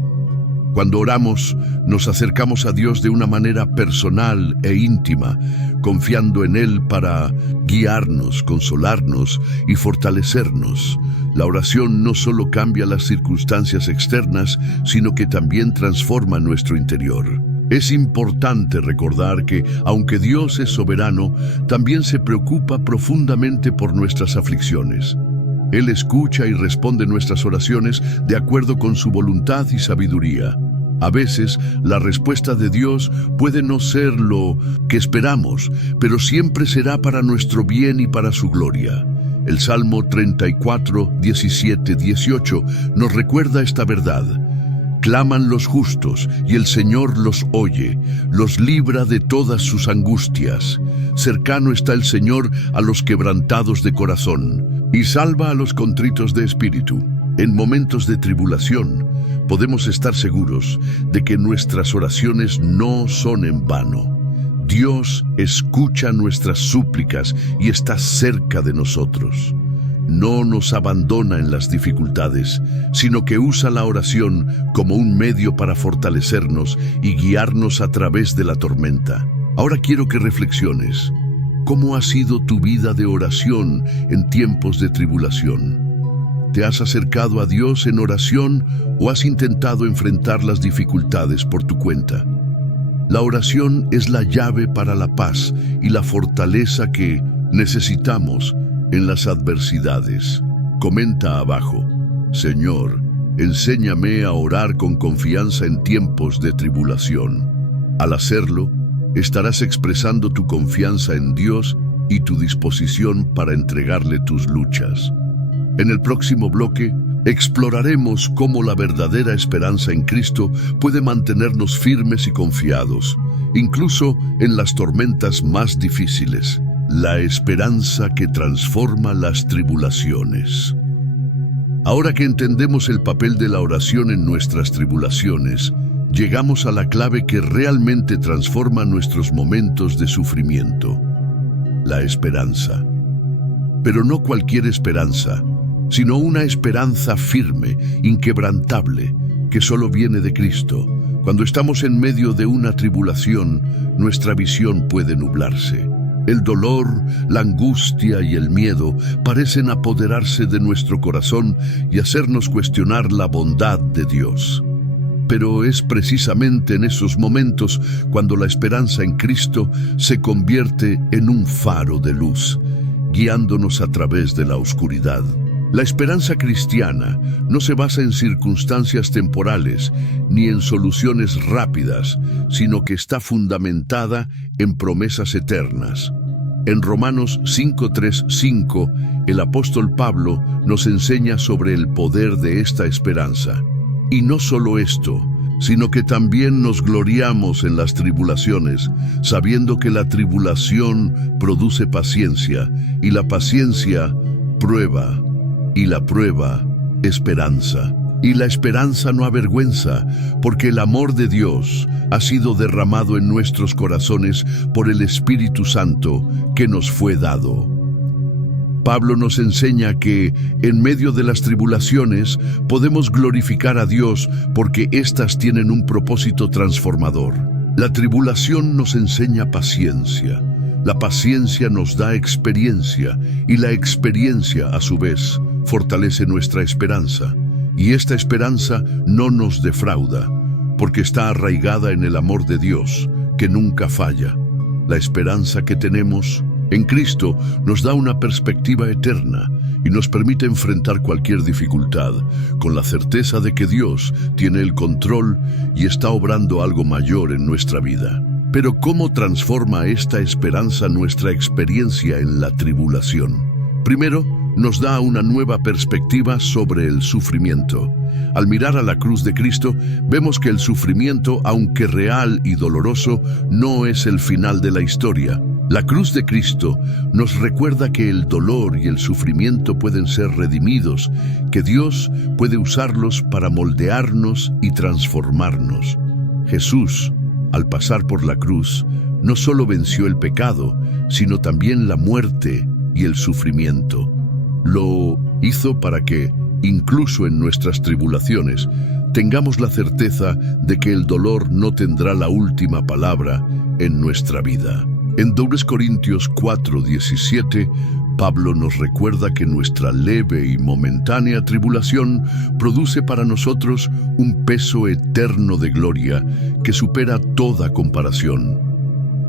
Cuando oramos, nos acercamos a Dios de una manera personal e íntima, confiando en Él para guiarnos, consolarnos y fortalecernos. La oración no solo cambia las circunstancias externas, sino que también transforma nuestro interior. Es importante recordar que, aunque Dios es soberano, también se preocupa profundamente por nuestras aflicciones. Él escucha y responde nuestras oraciones de acuerdo con su voluntad y sabiduría. A veces, la respuesta de Dios puede no ser lo que esperamos, pero siempre será para nuestro bien y para su gloria. El Salmo 34, 17, 18 nos recuerda esta verdad. Claman los justos, y el Señor los oye, los libra de todas sus angustias. Cercano está el Señor a los quebrantados de corazón, y salva a los contritos de espíritu. En momentos de tribulación, podemos estar seguros de que nuestras oraciones no son en vano. Dios escucha nuestras súplicas y está cerca de nosotros. No nos abandona en las dificultades, sino que usa la oración como un medio para fortalecernos y guiarnos a través de la tormenta. Ahora quiero que reflexiones. ¿Cómo ha sido tu vida de oración en tiempos de tribulación? ¿Te has acercado a Dios en oración o has intentado enfrentar las dificultades por tu cuenta? La oración es la llave para la paz y la fortaleza que necesitamos en las adversidades. Comenta abajo: Señor, enséñame a orar con confianza en tiempos de tribulación. Al hacerlo, estarás expresando tu confianza en Dios y tu disposición para entregarle tus luchas. En el próximo bloque, exploraremos cómo la verdadera esperanza en Cristo puede mantenernos firmes y confiados, incluso en las tormentas más difíciles. La esperanza que transforma las tribulaciones. Ahora que entendemos el papel de la oración en nuestras tribulaciones, llegamos a la clave que realmente transforma nuestros momentos de sufrimiento: la esperanza. Pero no cualquier esperanza, sino una esperanza firme, inquebrantable, que solo viene de Cristo. Cuando estamos en medio de una tribulación, nuestra visión puede nublarse. El dolor, la angustia y el miedo parecen apoderarse de nuestro corazón y hacernos cuestionar la bondad de Dios. Pero es precisamente en esos momentos cuando la esperanza en Cristo se convierte en un faro de luz, guiándonos a través de la oscuridad. La esperanza cristiana no se basa en circunstancias temporales ni en soluciones rápidas, sino que está fundamentada en promesas eternas. En Romanos 5:3-5, el apóstol Pablo nos enseña sobre el poder de esta esperanza. Y no solo esto, sino que también nos gloriamos en las tribulaciones, sabiendo que la tribulación produce paciencia, y la paciencia, prueba, y la prueba, esperanza. Y la esperanza no avergüenza, porque el amor de Dios ha sido derramado en nuestros corazones por el Espíritu Santo que nos fue dado. Pablo nos enseña que, en medio de las tribulaciones, podemos glorificar a Dios porque éstas tienen un propósito transformador. La tribulación nos enseña paciencia. La paciencia nos da experiencia, y la experiencia, a su vez, fortalece nuestra esperanza. Y esta esperanza no nos defrauda, porque está arraigada en el amor de Dios, que nunca falla. La esperanza que tenemos en Cristo nos da una perspectiva eterna y nos permite enfrentar cualquier dificultad, con la certeza de que Dios tiene el control y está obrando algo mayor en nuestra vida. Pero ¿cómo transforma esta esperanza nuestra experiencia en la tribulación? Primero, nos da una nueva perspectiva sobre el sufrimiento. Al mirar a la cruz de Cristo, vemos que el sufrimiento, aunque real y doloroso, no es el final de la historia. La cruz de Cristo nos recuerda que el dolor y el sufrimiento pueden ser redimidos, que Dios puede usarlos para moldearnos y transformarnos. Jesús, al pasar por la cruz, no solo venció el pecado, sino también la muerte y el sufrimiento. Lo hizo para que, incluso en nuestras tribulaciones, tengamos la certeza de que el dolor no tendrá la última palabra en nuestra vida. En 2 Corintios 4:17, Pablo nos recuerda que nuestra leve y momentánea tribulación produce para nosotros un peso eterno de gloria que supera toda comparación.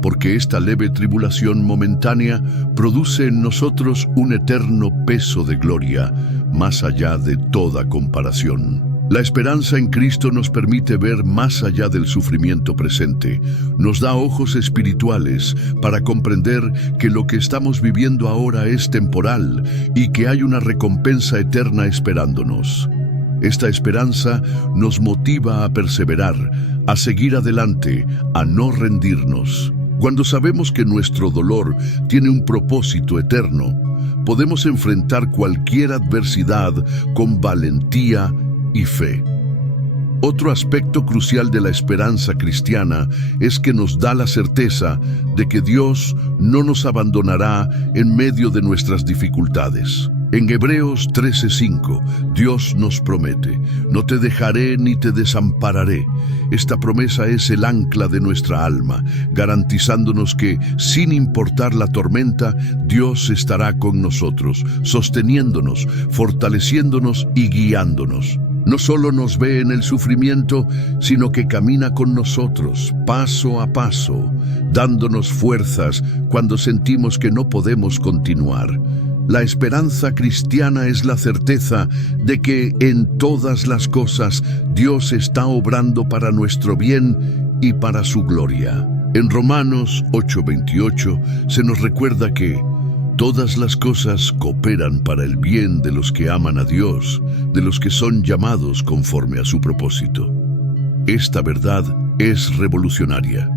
Porque esta leve tribulación momentánea produce en nosotros un eterno peso de gloria, más allá de toda comparación. La esperanza en Cristo nos permite ver más allá del sufrimiento presente. Nos da ojos espirituales para comprender que lo que estamos viviendo ahora es temporal y que hay una recompensa eterna esperándonos. Esta esperanza nos motiva a perseverar, a seguir adelante, a no rendirnos. Cuando sabemos que nuestro dolor tiene un propósito eterno, podemos enfrentar cualquier adversidad con valentía y fe. Otro aspecto crucial de la esperanza cristiana es que nos da la certeza de que Dios no nos abandonará en medio de nuestras dificultades. En Hebreos 13:5, Dios nos promete: no te dejaré ni te desampararé. Esta promesa es el ancla de nuestra alma, garantizándonos que, sin importar la tormenta, Dios estará con nosotros, sosteniéndonos, fortaleciéndonos y guiándonos. No solo nos ve en el sufrimiento, sino que camina con nosotros, paso a paso, dándonos fuerzas cuando sentimos que no podemos continuar. La esperanza cristiana es la certeza de que en todas las cosas Dios está obrando para nuestro bien y para su gloria. En Romanos 8:28 se nos recuerda que todas las cosas cooperan para el bien de los que aman a Dios, de los que son llamados conforme a su propósito. Esta verdad es revolucionaria.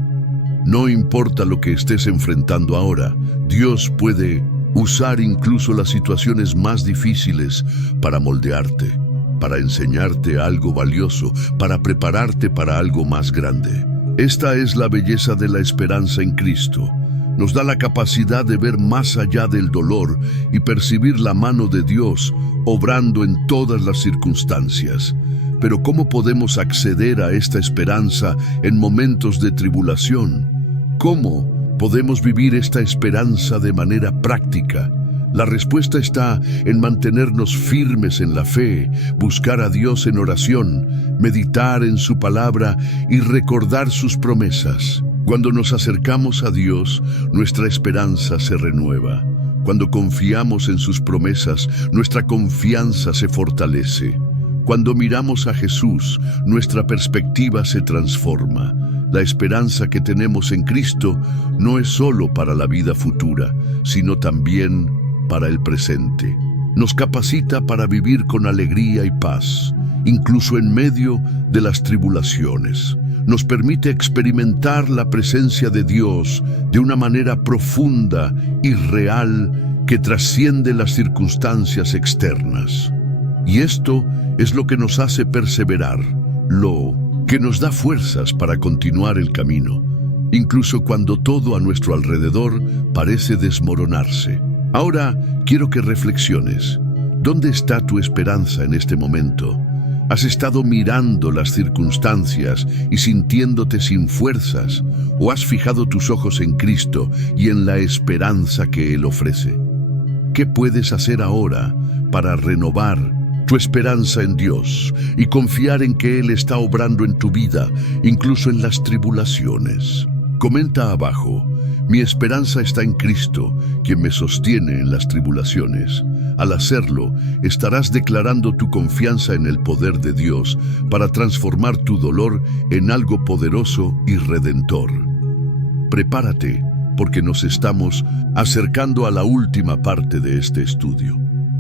No importa lo que estés enfrentando ahora, Dios puede usar incluso las situaciones más difíciles para moldearte, para enseñarte algo valioso, para prepararte para algo más grande. Esta es la belleza de la esperanza en Cristo. Nos da la capacidad de ver más allá del dolor y percibir la mano de Dios obrando en todas las circunstancias. Pero ¿cómo podemos acceder a esta esperanza en momentos de tribulación? ¿Cómo podemos vivir esta esperanza de manera práctica? La respuesta está en mantenernos firmes en la fe, buscar a Dios en oración, meditar en su palabra y recordar sus promesas. Cuando nos acercamos a Dios, nuestra esperanza se renueva. Cuando confiamos en sus promesas, nuestra confianza se fortalece. Cuando miramos a Jesús, nuestra perspectiva se transforma. La esperanza que tenemos en Cristo no es solo para la vida futura, sino también para el presente. Nos capacita para vivir con alegría y paz, incluso en medio de las tribulaciones. Nos permite experimentar la presencia de Dios de una manera profunda y real que trasciende las circunstancias externas. Y esto es lo que nos hace perseverar, lo que nos da fuerzas para continuar el camino, incluso cuando todo a nuestro alrededor parece desmoronarse. Ahora quiero que reflexiones. ¿Dónde está tu esperanza en este momento? ¿Has estado mirando las circunstancias y sintiéndote sin fuerzas? ¿O has fijado tus ojos en Cristo y en la esperanza que Él ofrece? ¿Qué puedes hacer ahora para renovar tu esperanza en Dios y confiar en que Él está obrando en tu vida, incluso en las tribulaciones? Comenta abajo: mi esperanza está en Cristo, quien me sostiene en las tribulaciones. Al hacerlo, estarás declarando tu confianza en el poder de Dios para transformar tu dolor en algo poderoso y redentor. Prepárate, porque nos estamos acercando a la última parte de este estudio.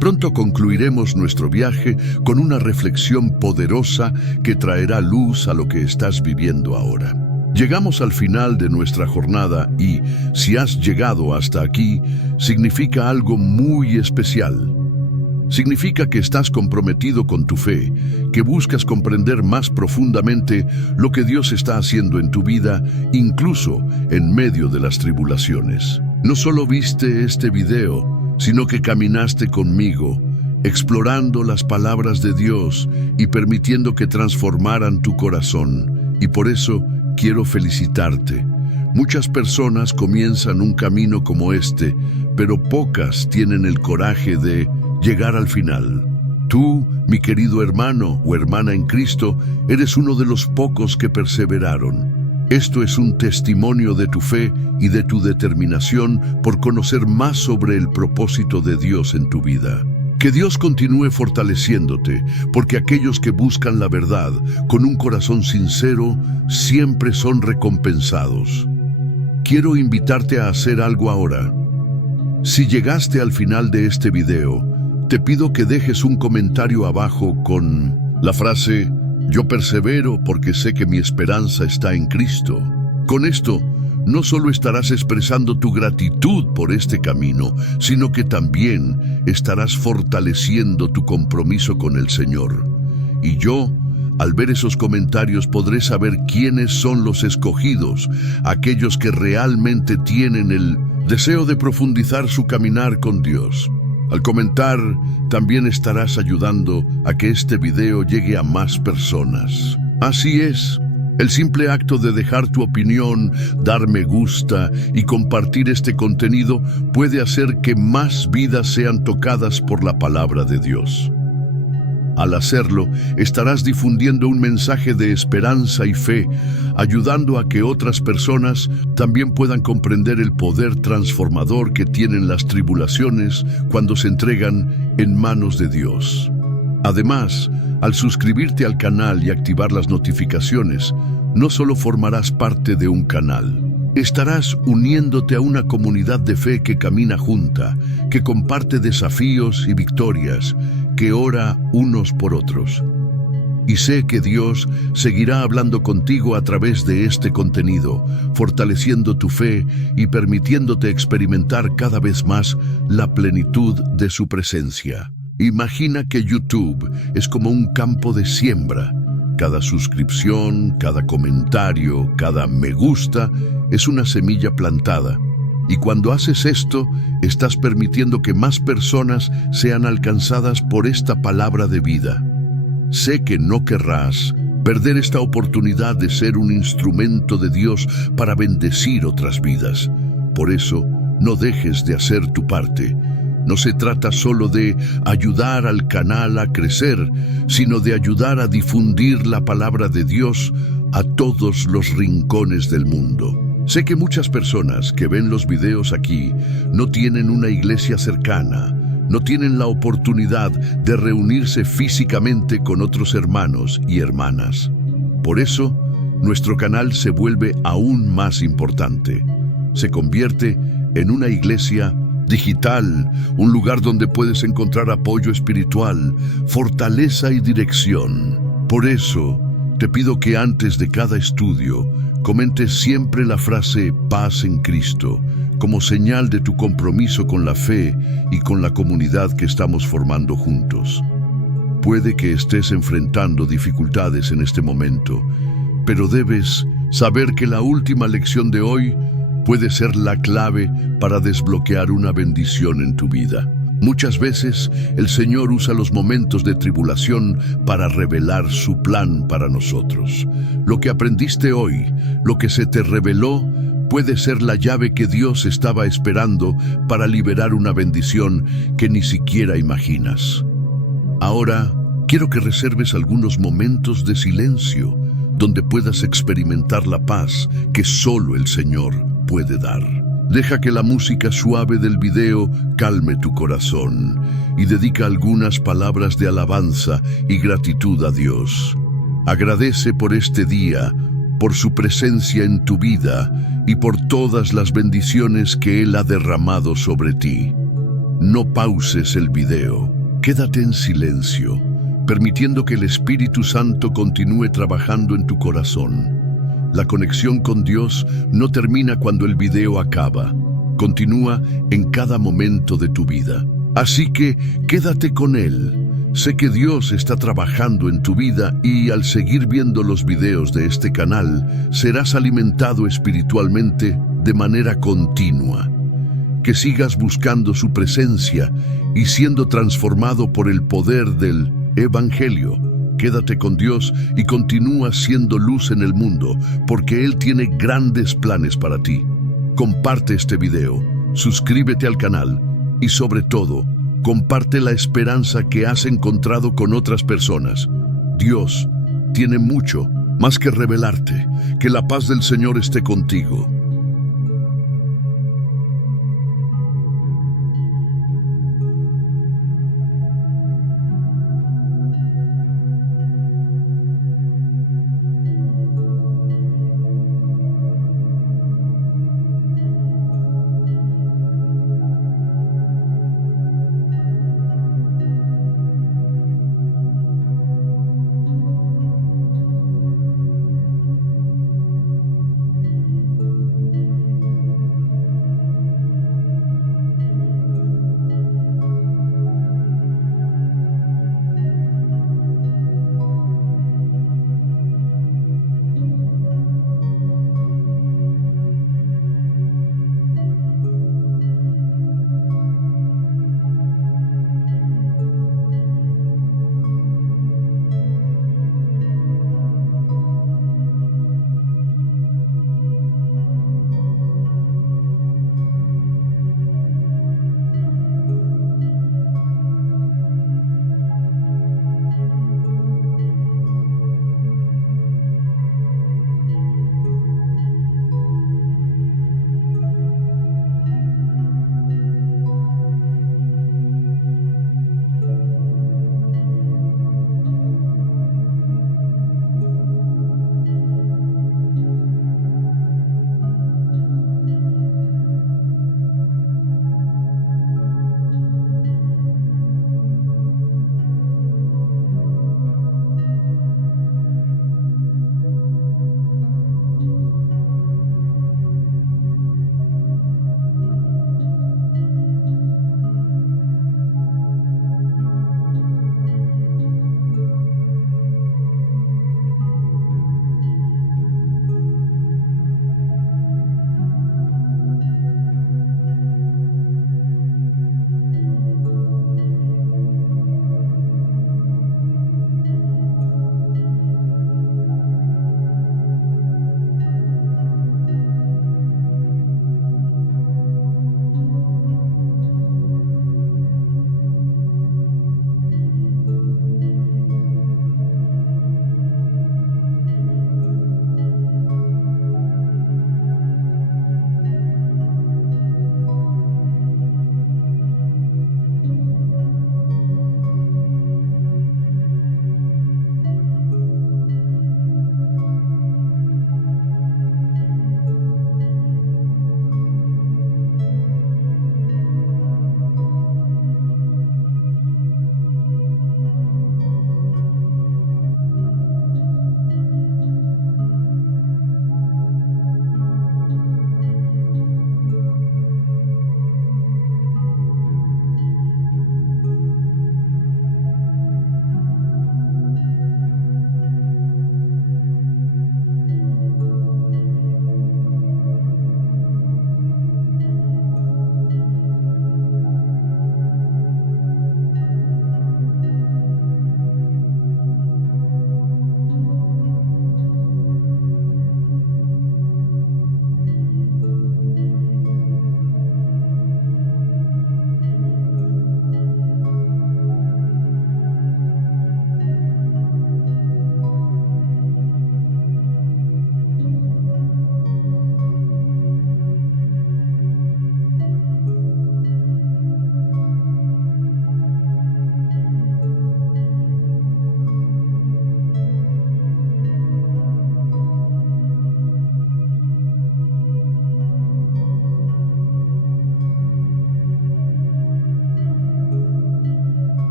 Pronto concluiremos nuestro viaje con una reflexión poderosa que traerá luz a lo que estás viviendo ahora. Llegamos al final de nuestra jornada y, si has llegado hasta aquí, significa algo muy especial. Significa que estás comprometido con tu fe, que buscas comprender más profundamente lo que Dios está haciendo en tu vida, incluso en medio de las tribulaciones. No solo viste este video, sino que caminaste conmigo, explorando las palabras de Dios y permitiendo que transformaran tu corazón. Y por eso quiero felicitarte. Muchas personas comienzan un camino como este, pero pocas tienen el coraje de llegar al final. Tú, mi querido hermano o hermana en Cristo, eres uno de los pocos que perseveraron. Esto es un testimonio de tu fe y de tu determinación por conocer más sobre el propósito de Dios en tu vida. Que Dios continúe fortaleciéndote, porque aquellos que buscan la verdad con un corazón sincero siempre son recompensados. Quiero invitarte a hacer algo ahora. Si llegaste al final de este video, te pido que dejes un comentario abajo con la frase: yo persevero porque sé que mi esperanza está en Cristo. Con esto, no solo estarás expresando tu gratitud por este camino, sino que también estarás fortaleciendo tu compromiso con el Señor. Y yo, al ver esos comentarios, podré saber quiénes son los escogidos, aquellos que realmente tienen el deseo de profundizar su caminar con Dios. Al comentar, también estarás ayudando a que este video llegue a más personas. Así es. El simple acto de dejar tu opinión, dar me gusta y compartir este contenido puede hacer que más vidas sean tocadas por la palabra de Dios. Al hacerlo, estarás difundiendo un mensaje de esperanza y fe, ayudando a que otras personas también puedan comprender el poder transformador que tienen las tribulaciones cuando se entregan en manos de Dios. Además, al suscribirte al canal y activar las notificaciones, no solo formarás parte de un canal, estarás uniéndote a una comunidad de fe que camina junta, que comparte desafíos y victorias, que ora unos por otros. Y sé que Dios seguirá hablando contigo a través de este contenido, fortaleciendo tu fe y permitiéndote experimentar cada vez más la plenitud de su presencia. Imagina que YouTube es como un campo de siembra. Cada suscripción, cada comentario, cada me gusta es una semilla plantada. Y cuando haces esto, estás permitiendo que más personas sean alcanzadas por esta palabra de vida. Sé que no querrás perder esta oportunidad de ser un instrumento de Dios para bendecir otras vidas. Por eso, no dejes de hacer tu parte. No se trata solo de ayudar al canal a crecer, sino de ayudar a difundir la palabra de Dios a todos los rincones del mundo. Sé que muchas personas que ven los videos aquí no tienen una iglesia cercana, no tienen la oportunidad de reunirse físicamente con otros hermanos y hermanas. Por eso, nuestro canal se vuelve aún más importante. Se convierte en una iglesia digital, un lugar donde puedes encontrar apoyo espiritual, fortaleza y dirección. Por eso, te pido que antes de cada estudio, comentes siempre la frase paz en Cristo, como señal de tu compromiso con la fe y con la comunidad que estamos formando juntos. Puede que estés enfrentando dificultades en este momento, pero debes saber que la última lección de hoy puede ser la clave para desbloquear una bendición en tu vida. Muchas veces el Señor usa los momentos de tribulación para revelar su plan para nosotros. Lo que aprendiste hoy, lo que se te reveló, puede ser la llave que Dios estaba esperando para liberar una bendición que ni siquiera imaginas. Ahora, quiero que reserves algunos momentos de silencio donde puedas experimentar la paz que solo el Señor puede dar. Deja que la música suave del video calme tu corazón y dedica algunas palabras de alabanza y gratitud a Dios. Agradece por este día, por su presencia en tu vida y por todas las bendiciones que Él ha derramado sobre ti. No pauses el video, quédate en silencio, permitiendo que el Espíritu Santo continúe trabajando en tu corazón. La conexión con Dios no termina cuando el video acaba, continúa en cada momento de tu vida. Así que quédate con Él. Sé que Dios está trabajando en tu vida y al seguir viendo los videos de este canal, serás alimentado espiritualmente de manera continua. Que sigas buscando su presencia y siendo transformado por el poder del Evangelio. Quédate con Dios y continúa siendo luz en el mundo, porque Él tiene grandes planes para ti. Comparte este video, suscríbete al canal y sobre todo, comparte la esperanza que has encontrado con otras personas. Dios tiene mucho más que revelarte. Que la paz del Señor esté contigo.